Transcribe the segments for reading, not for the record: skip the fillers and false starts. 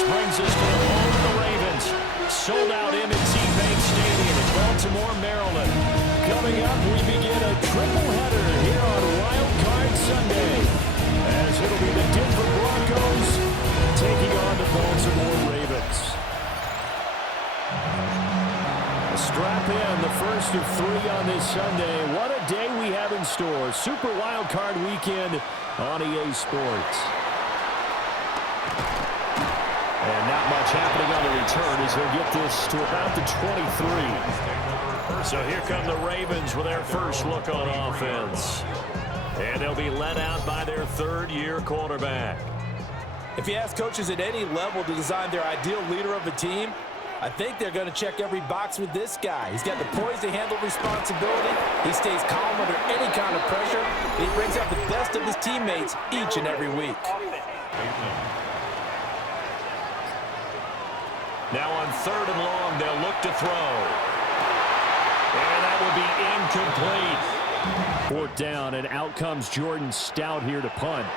This brings us to the home of the Ravens. Sold out M&T Bank Stadium in Baltimore, Maryland. Coming up, we begin a triple-header here on Wildcard Sunday, as it'll be the Denver Broncos taking on the Baltimore Ravens. Strap in the first of three on this Sunday. What a day we have in store. Super Wildcard Weekend on EA Sports. And not much happening on the return as they'll get this to about the 23. So here come the Ravens with their first look on offense. And they'll be led out by their third-year quarterback. If you ask coaches at any level to design their ideal leader of a team, I think they're going to check every box with this guy. He's got the poise to handle responsibility. He stays calm under any kind of pressure. And he brings out the best of his teammates each and every week. Now on 3rd and long, they'll look to throw. And that will be incomplete. 4th down, and out comes Jordan Stout here to punt.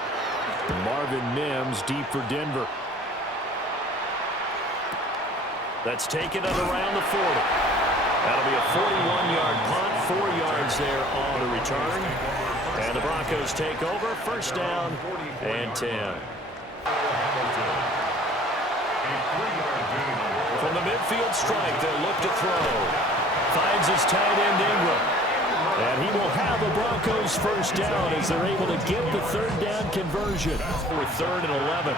Marvin Mims deep for Denver. That's taken at around the 40. That'll be a 41-yard punt, 4 yards there on the return. And the Broncos take over, 1st down and 10. From the midfield strike, they'll look to throw. Finds his tight end Ingram. And he will have the Broncos 1st down as they're able to get the 3rd down conversion with 3rd and 11.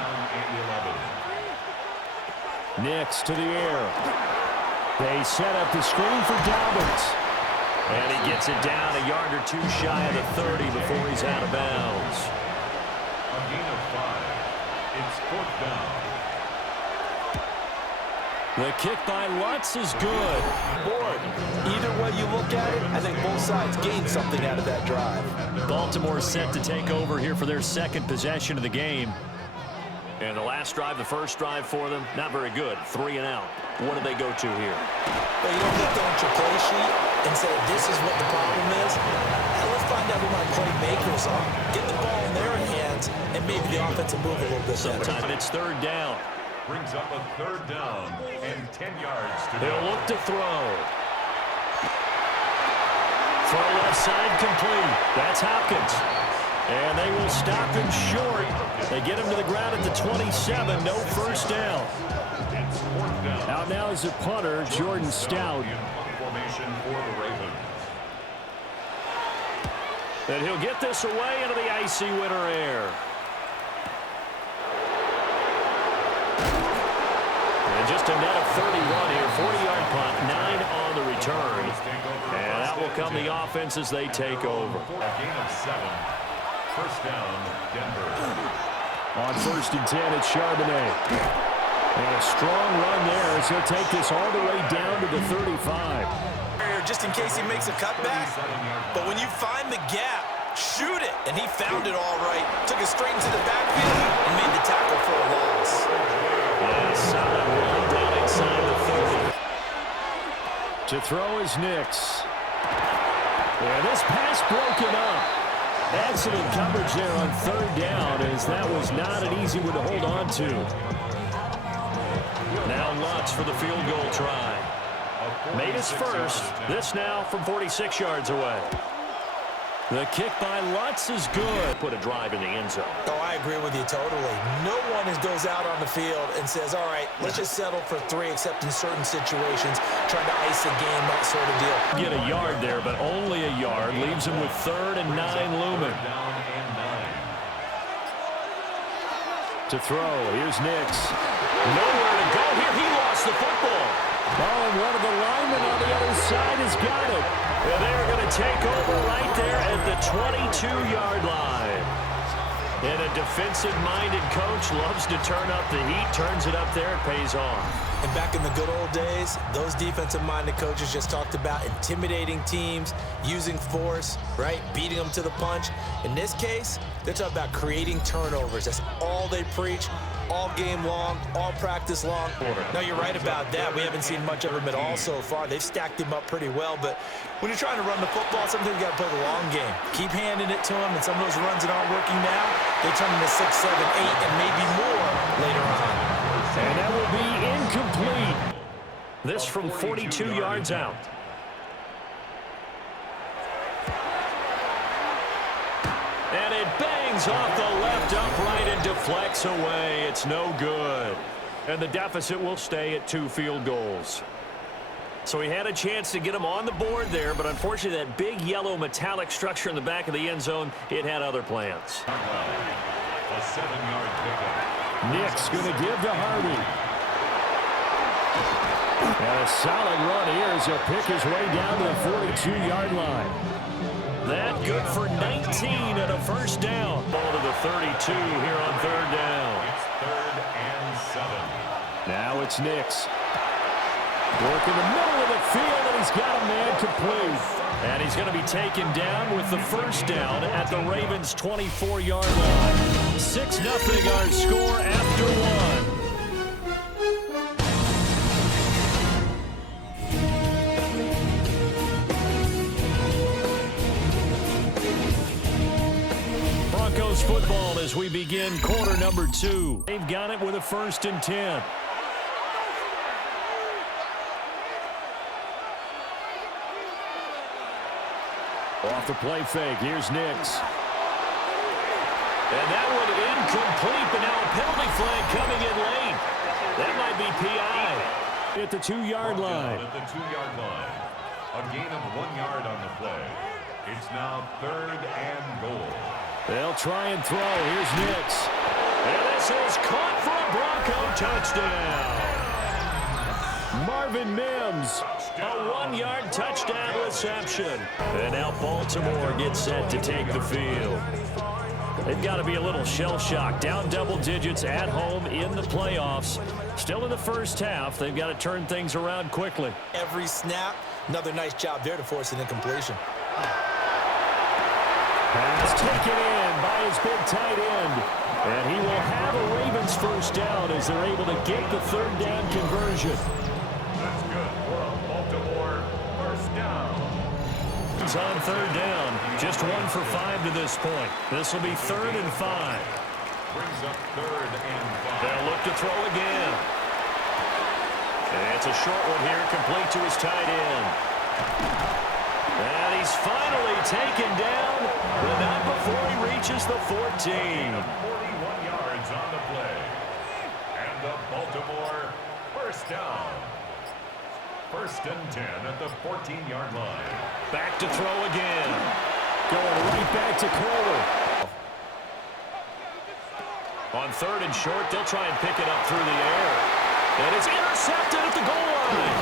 Nix to the air. They set up the screen for Dobbins. And he gets it down a yard or two shy of the 30 before he's out of bounds. A gain of 5. It's 4th down. The kick by Lutz is good. Board. Either way you look at it, I think both sides gained something out of that drive. Baltimore set to take over here for their 2nd possession of the game. And the last drive, the first drive for them, not very good. 3 and out. What do they go to here? Well, you don't get that on your play sheet and say this is what the problem is. Now let's find out who my playmakers are. Get the ball in their hands and maybe the offense will move a little bit better. Sometime it's 3rd down. Brings up a 3rd down and 10 yards to go. They'll look to throw. Throw left side complete. That's Hopkins. And they will stop him short. They get him to the ground at the 27. No 1st down. It's 4th down. Out now is a punter, Jordan Stout. Formation for the Ravens. And he'll get this away into the icy winter air. And just a net of 31 here. 40-yard punt, 9 on the return. And that will come the offense as they take over. A gain of 7. 1st down, Denver. On 1st and 10, it's Charbonnet. And a strong run there as he'll take this all the way down to the 35. Just in case he makes a cutback. But when you find the gap, shoot it. And he found it all right. Took it straight into the backfield and made the tackle for a loss. Yeah, solid run down inside the 30. To throw is Nix. And this pass broken up. Excellent coverage there on 3rd down, as that was not an easy one to hold on to. Now Lutz for the field goal try. Made his first. This now from 46 yards away. The kick by Lutz is good. Put a drive in the end zone. Oh, I agree with you totally. No one goes out on the field and says, all right, let's just settle for 3, except in certain situations, trying to ice a game, that sort of deal. Get a yard there, but only a yard. Leaves him with 3rd and 9 looming. To throw, here's Nix. Nowhere to go here. He lost the football. Oh, and one of the linemen on the other side has got it. And they're going to take over right there at the 22-yard line. And a defensive-minded coach loves to turn up the heat, turns it up there, it pays off. And back in the good old days, those defensive-minded coaches just talked about intimidating teams, using force, right, beating them to the punch. In this case, they're talking about creating turnovers. That's all they preach, all game long, all practice long. No, you're right about that. We haven't seen much of them at all so far. They've stacked him up pretty well, but when you're trying to run the football, sometimes you got to play the long game. Keep handing it to them, and some of those runs that aren't working now, they turn into 6, 7, 8, and maybe more later on. And This from 42 yards out. And it bangs off the left upright and deflects away. It's no good. And the deficit will stay at 2 field goals. So he had a chance to get him on the board there, but unfortunately that big yellow metallic structure in the back of the end zone, it had other plans. A 7-yard pickup. Nick's going to give to Harvey. And a solid run here as he'll pick his way down to the 42-yard line. That good for 19 and a first down. Ball to the 32 here on 3rd down. It's 3rd and 7. Now it's Nick's. Work in the middle of the field, and he's got a man complete. And he's going to be taken down with the first down at the Ravens' 24-yard line. 6-0 our score after 1. Broncos football as we begin quarter number 2. They've got it with a 1st and 10. Off the play fake. Here's Nick's. And that one incomplete, but now a penalty flag coming in late. That might be PI at the 2-yard line. At the 2-yard line. A gain of 1 yard on the play. It's now 3rd and goal. They'll try and throw. Here's Nick's. And this is caught for a Bronco touchdown. Marvin Mims, a 1-yard touchdown reception. And now Baltimore gets set to take the field. They've got to be a little shell-shocked. Down double digits at home in the playoffs. Still in the first half. They've got to turn things around quickly. Every snap, another nice job there to force an incompletion. Pass taken in by his big tight end. And he will have a Ravens first down as they're able to get the 3rd down conversion. That's good for a Baltimore first down. It's on 3rd down. Just 1 for 5 to this point. This will be 3rd and 5. Brings up 3rd and 5. They'll look to throw again. And it's a short one here, complete to his tight end. And he's finally taken down, but not before he reaches the 14. 41 yards on the play. And the Baltimore first down. 1st and 10 at the 14-yard line. Back to throw again. Going right back to Kohler. On 3rd and short, they'll try and pick it up through the air. And it's intercepted at the goal line.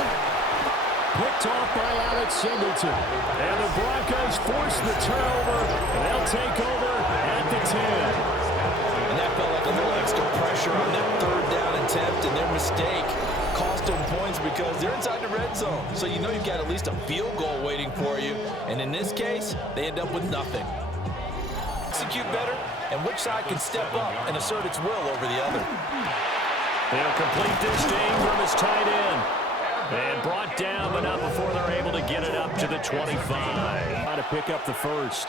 Picked off by Alex Singleton. And the Broncos force the turnover. They'll take over at the 10. And that felt like a little extra pressure on that 3rd down attempt, and their mistake cost them points because they're inside the red zone. So you know you've got at least a field goal waiting for you. And in this case, they end up with nothing. Execute better, and which side can step up and assert its will over the other. They'll complete this to Ingram as tight end. And brought down, but not before they're able to get it up to the 25. Try to pick up the first.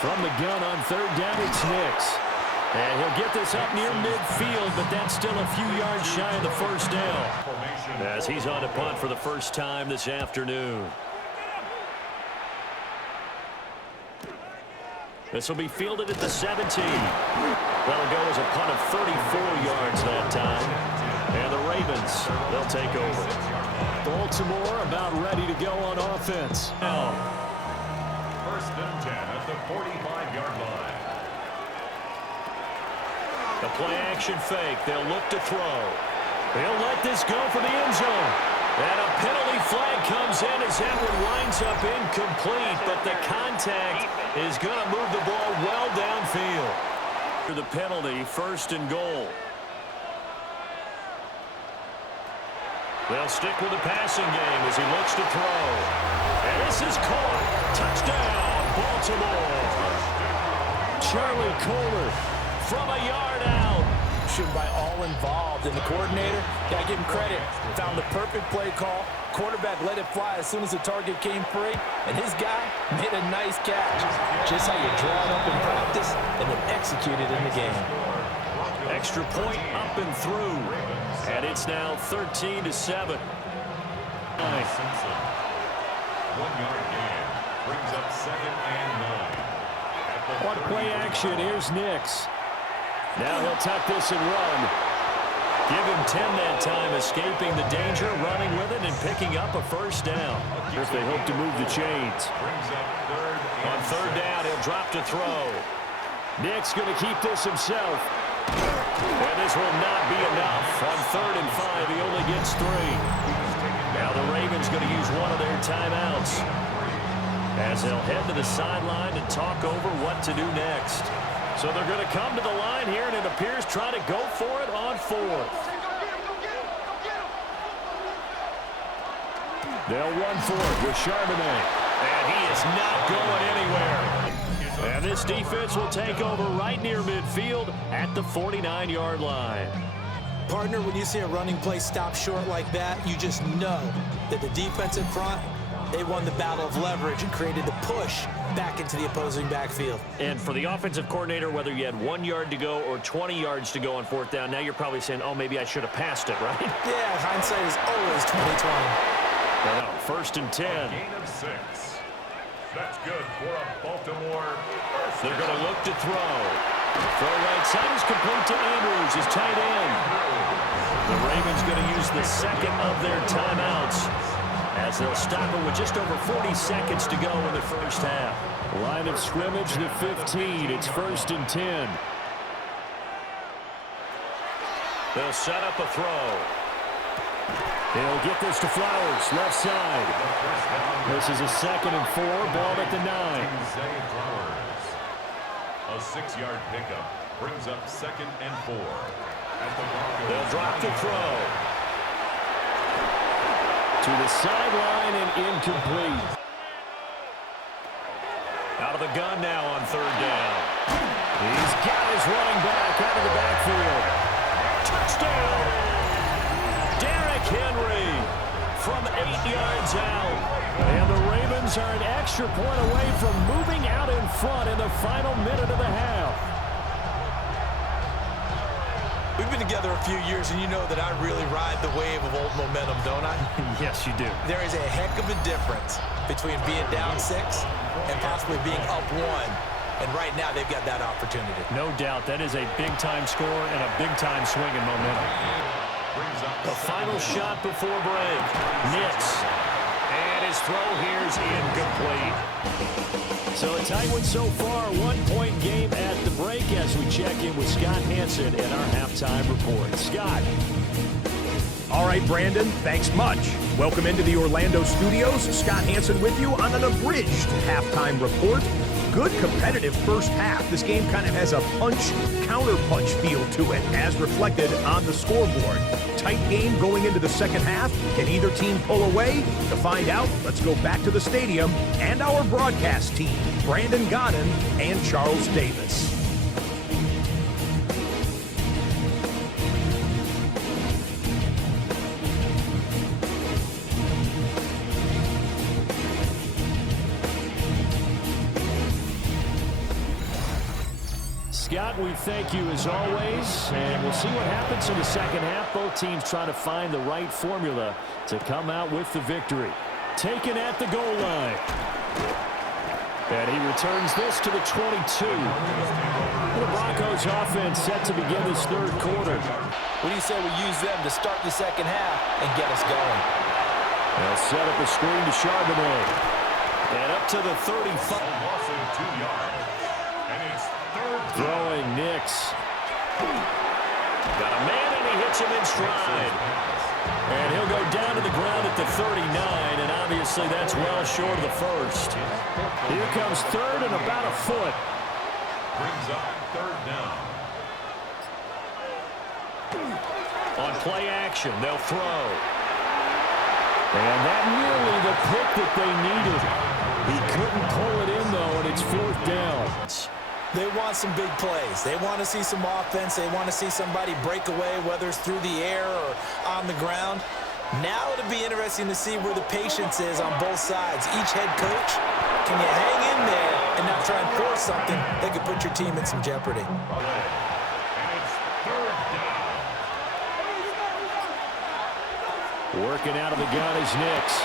From the gun on 3rd down, it's Nick's. And he'll get this up near midfield, but that's still a few yards shy of the first down. As he's on to punt for the first time this afternoon. This will be fielded at the 17. That'll go as a punt of 34 yards that time. And the Ravens, they'll take over. Baltimore about ready to go on offense. Now, 1st and 10 at the 45-yard line. the play-action fake. They'll look to throw. They'll let this go for the end zone. And a penalty flag comes in as that one winds up incomplete, but the contact is going to move the ball well downfield. For the penalty, 1st and goal. They'll stick with the passing game as he looks to throw. And this is caught. Touchdown, Baltimore. Charlie Kohler from a yard out. By all involved, and the coordinator, got to give him credit, found the perfect play call. Quarterback let it fly as soon as the target came free, and his guy made a nice catch. Just how you draw it up in practice and then execute it in the game. Extra point up and through. And it's now 13-7. Simpson. 1-yard gain. Brings up 2nd and 9. On play action, here's Nix. Now he'll tuck this and run. Give him 10 that time, escaping the danger, running with it, and picking up a first down. If they hope to move the chains. On 3rd down, he'll drop to throw. Nix going to keep this himself. And this will not be enough. On 3rd and 5, he only gets 3. Now the Ravens going to use one of their timeouts, as they'll head to the sideline and talk over what to do next. So they're going to come to the line here, and it appears try to go for it on 4th. They'll run for it with Charbonnet. And he is not going anywhere. And this defense will take over right near midfield at the 49-yard line. Partner, when you see a running play stop short like that, you just know that the defense in front, they won the battle of leverage and created the push back into the opposing backfield. And for the offensive coordinator, whether you had 1 yard to go or 20 yards to go on 4th down, now you're probably saying, oh, maybe I should have passed it, right? Yeah, hindsight is always 20/20. Now, 1st and 10. Gain of 6. That's good for a Baltimore. They're going to look to throw. Throw right side is complete to Andrews, his tight end. The Ravens going to use the 2nd of their timeouts, as they'll stop it with just over 40 seconds to go in the 1st half. Line of scrimmage, the 15. It's 1st and 10. They'll set up a throw. He'll get this to Flowers, left side. This is a 2nd and 4, ball at the 9. A 6-yard pickup brings up 2nd and 4. They'll drop the throw. To the sideline and incomplete. Out of the gun now on 3rd down. He's got his running back out of the backfield. Touchdown! Derrick Henry from 8 yards out. And the Ravens are an extra point away from moving out in front in the final minute of the half. We've been together a few years, and you know that I really ride the wave of old momentum, don't I? Yes, you do. There is a heck of a difference between being down 6 and possibly being up 1. And right now, they've got that opportunity. No doubt. That is a big-time score and a big-time swing in momentum. The final shot before break. Nix. And his throw here's incomplete. So a tight one so far. 1-point game at the break as we check in with Scott Hansen in our halftime report. Scott. All right, Brandon, thanks much. Welcome into the Orlando studios. Scott Hansen with you on an abridged halftime report. Good competitive first half. This game kind of has a punch-counter-punch feel to it, as reflected on the scoreboard. Tight game going into the second half. Can either team pull away? To find out, let's go back to the stadium and our broadcast team, Brandon Godden and Charles Davis. Scott, we thank you as always, and we'll see what happens in the second half. Both teams trying to find the right formula to come out with the victory. Taken at the goal line. And he returns this to the 22. The Broncos offense set to begin this third quarter. What do you say we use them to start the second half and get us going? They'll set up a screen to Charbonnet. And up to the 35. Loss of 2 yards. And it's third down. Throwing Nix. Got a man and he hits him in stride. And he'll go down to the ground at the 39, and obviously that's well short of the first. Here comes third and about a foot. Brings up third down. On play action, they'll throw. And that nearly the pick that they needed. He couldn't pull it in, though, and it's fourth down. They want some big plays. They want to see some offense. They want to see somebody break away, whether it's through the air or on the ground. Now it'll be interesting to see where the patience is on both sides. Each head coach, can you hang in there and not try and force something that could put your team in some jeopardy? And it's third down. Working out of the gun is Nix.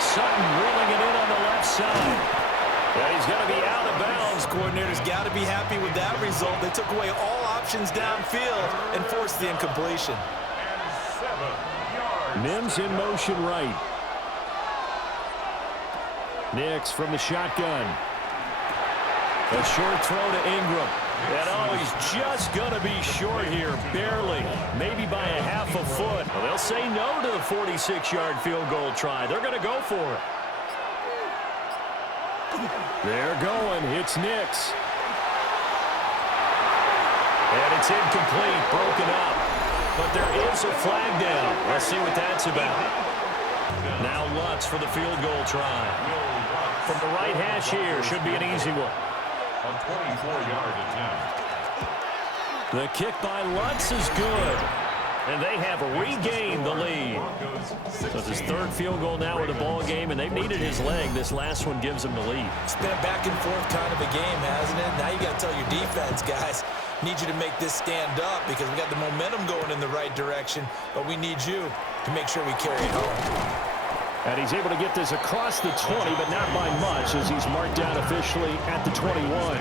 Sutton reeling it in on the left side. Yeah, he's going to be out of bounds. Coordinator's got to be happy with that result. They took away all options downfield and forced the incompletion. And 7 yards. Mims in motion right. Nix from the shotgun. A short throw to Ingram. And oh, he's just going to be short here, barely, maybe by a half a foot. Well, they'll say no to the 46-yard field goal try. They're going to go for it. They're going. It's Nix. And it's incomplete, broken up. But there is a flag down. Let's see what that's about. Now Lutz for the field goal try. From the right hash here, should be an easy one. A 24-yard attempt. The kick by Lutz is good. And they have regained the lead. So it's his third field goal now in the ball game, and they've needed his leg. This last one gives them the lead. It's been a back and forth kind of a game, hasn't it? Now you got to tell your defense, guys, need you to make this stand up because we got the momentum going in the right direction, but we need you to make sure we carry it home. And he's able to get this across the 20, but not by much as he's marked down officially at the 21.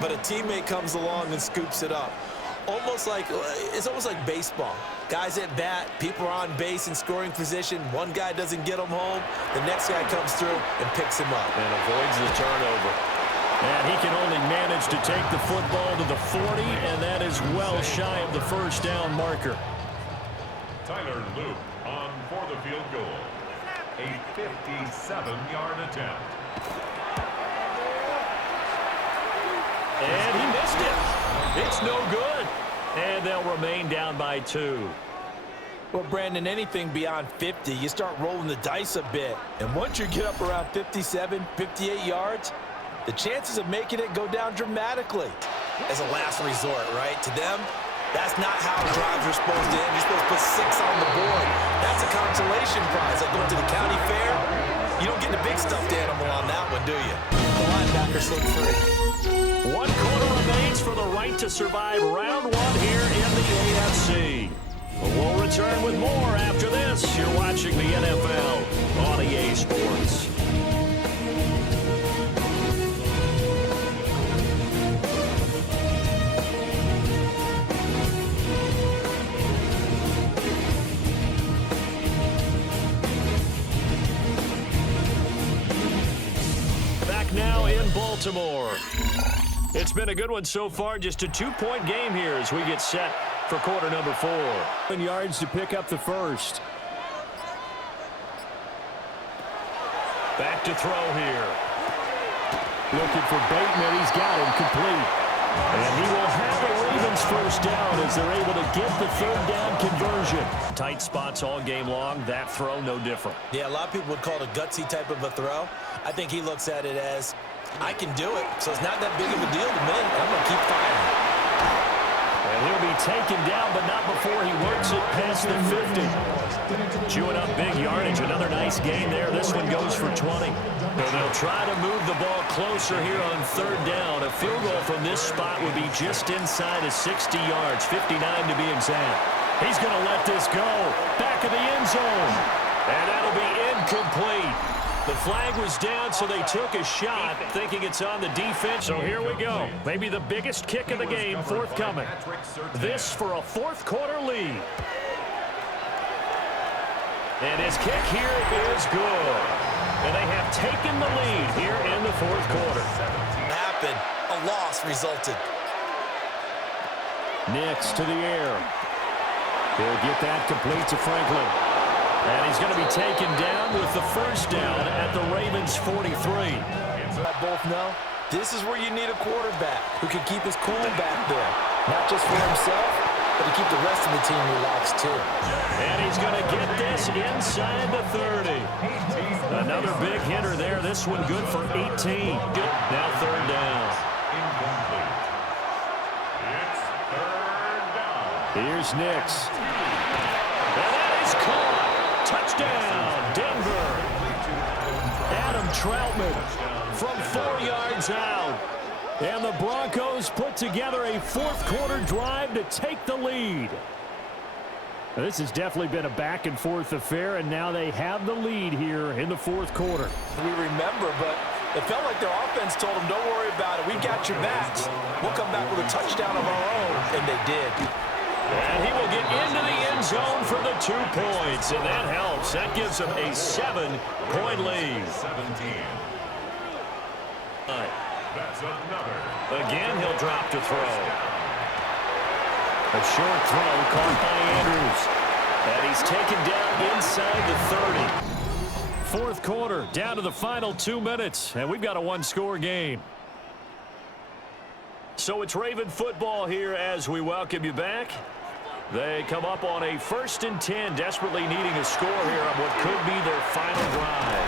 But a teammate comes along and scoops it up. It's almost like baseball. Guys at bat, people are on base in scoring position. One guy doesn't get him home. The next guy comes through and picks him up. And avoids the turnover. And he can only manage to take the football to the 40, and that is well shy of the first down marker. Tyler Luke on for the field goal. A 57-yard attempt. And he missed it. It's no good. And they'll remain down by 2. Well, Brandon, anything beyond 50, you start rolling the dice a bit. And once you get up around 57, 58 yards, the chances of making it go down dramatically. As a last resort, right? To them, that's not how drives are supposed to end. You're supposed to put 6 on the board. That's a consolation prize. Like going to the county fair, you don't get the big stuffed animal on that one, do you? The linebacker slipped free. 1 quarter remains for the right to survive round 1 here in the AFC. We'll return with more after this. You're watching the NFL on EA Sports. Back now in Baltimore. It's been a good one so far. Just a 2-point game here as we get set for quarter number 4. 7 yards to pick up the first. Back to throw here. Looking for Bateman. He's got him complete. And he will have the Ravens first down as they're able to get the third down conversion. Tight spots all game long. That throw no different. Yeah, a lot of people would call it a gutsy type of a throw. I think he looks at it as, I can do it, so it's not that big of a deal to me. I'm going to keep firing. And he'll be taken down, but not before he works it past the 50. Chewing up big yardage. Another nice gain there. This one goes for 20. And they'll try to move the ball closer here on third down. A field goal from this spot would be just inside of 60 yards, 59 to be exact. He's going to let this go. Back of the end zone. And that'll be incomplete. The flag was down, so they took a shot, thinking it's on the defense. So here we go. Maybe the biggest kick of the game forthcoming. This for a fourth quarter lead. And his kick here is good. And they have taken the lead here in the fourth quarter. Happened. A loss resulted. Nix to the air. He'll get that complete to Franklin. And he's going to be taken down with the first down at the Ravens 43. I both know this is where you need a quarterback who can keep his cool back there. Not just for himself, but to keep the rest of the team relaxed too. And he's going to get this inside the 30. Another big hitter there. This one good for 18. Now third down. Incomplete. It's third down. Here's Nix. And that is caught. Touchdown, Denver. Adam Troutman from 4 yards out. And the Broncos put together a fourth quarter drive to take the lead. This has definitely been a back-and-forth affair, and now they have the lead here in the fourth quarter. We remember, but it felt like their offense told them, don't worry about it. We got your backs. We'll come back with a touchdown of our own, and they did. And he will get into the end zone for the 2 points, and that helps. That gives them a 7-point lead. 17. That's another. Again, he'll drop to throw. A short throw caught by Andrews. And he's taken down inside the 30. Fourth quarter, down to the final 2 minutes, and we've got a one-score game. So it's Raven football here as we welcome you back. They come up on a 1st and 10, desperately needing a score here on what could be their final drive.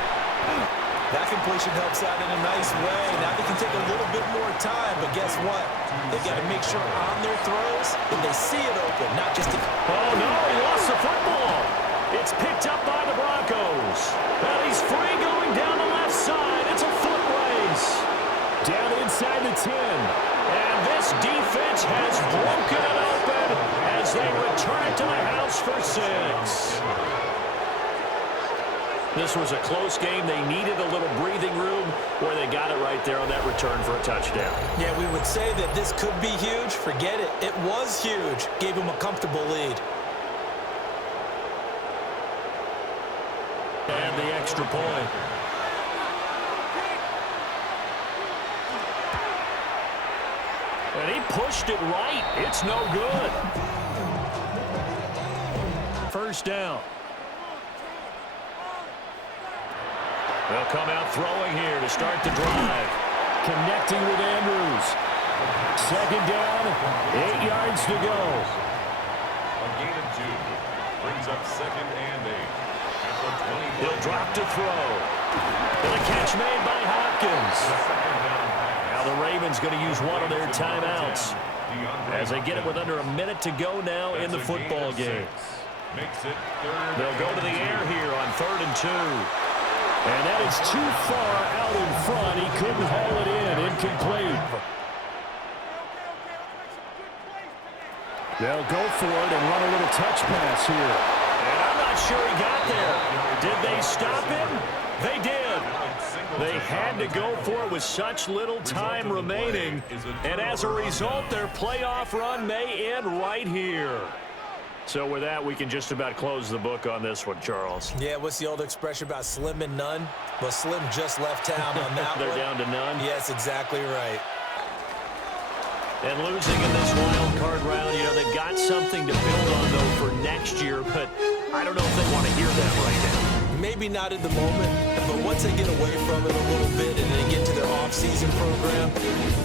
That completion helps out in a nice way. Now they can take a little bit more time, but guess what? They got to make sure on their throws that they see it open, not just Oh, no, he lost the football. It's picked up by the Broncos. And he's free going down the left side. It's a foot race. Down inside the 10. And this defense has broken it open as they return it to the house for 6. This was a close game. They needed a little breathing room where they got it right there on that return for a touchdown. Yeah, we would say that this could be huge. Forget it. It was huge. Gave them a comfortable lead. And the extra point. And he pushed it right. It's no good. First down. They'll come out throwing here to start the drive. Connecting with Andrews. Second down, 8 yards to go. A gain of 2 brings up 2nd and 8. At the 20. He'll drop to throw. And a catch made by Hopkins. Now the Ravens going to use one of their timeouts as they get it with under a minute to go now in the football game. Makes it 3rd. They'll go to the air here on 3rd and 2. And that is too far out in front. He couldn't haul it in. Incomplete. They'll go for it and run a little touch pass here. And I'm not sure he got there. Did they stop him? They did. They had to go for it with such little time remaining. And as a result, their playoff run may end right here. So with that, we can just about close the book on this one, Charles. Yeah, what's the old expression about slim and none? Well, Slim just left town on that They're one. down to none. Yes, exactly right. And losing in this wild card round, you know, they've got something to build on, though, for next year. But I don't know if they want to hear that right now. Maybe not in the moment, but once they get away from it a little bit and they get to their off-season program,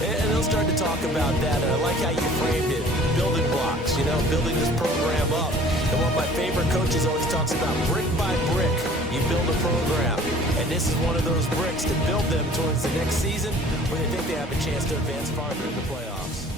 and they'll start to talk about that. And I like how you framed it, building blocks, you know, building this program up. And one of my favorite coaches always talks about brick by brick, you build a program. And this is one of those bricks to build them towards the next season when they think they have a chance to advance farther in the playoffs.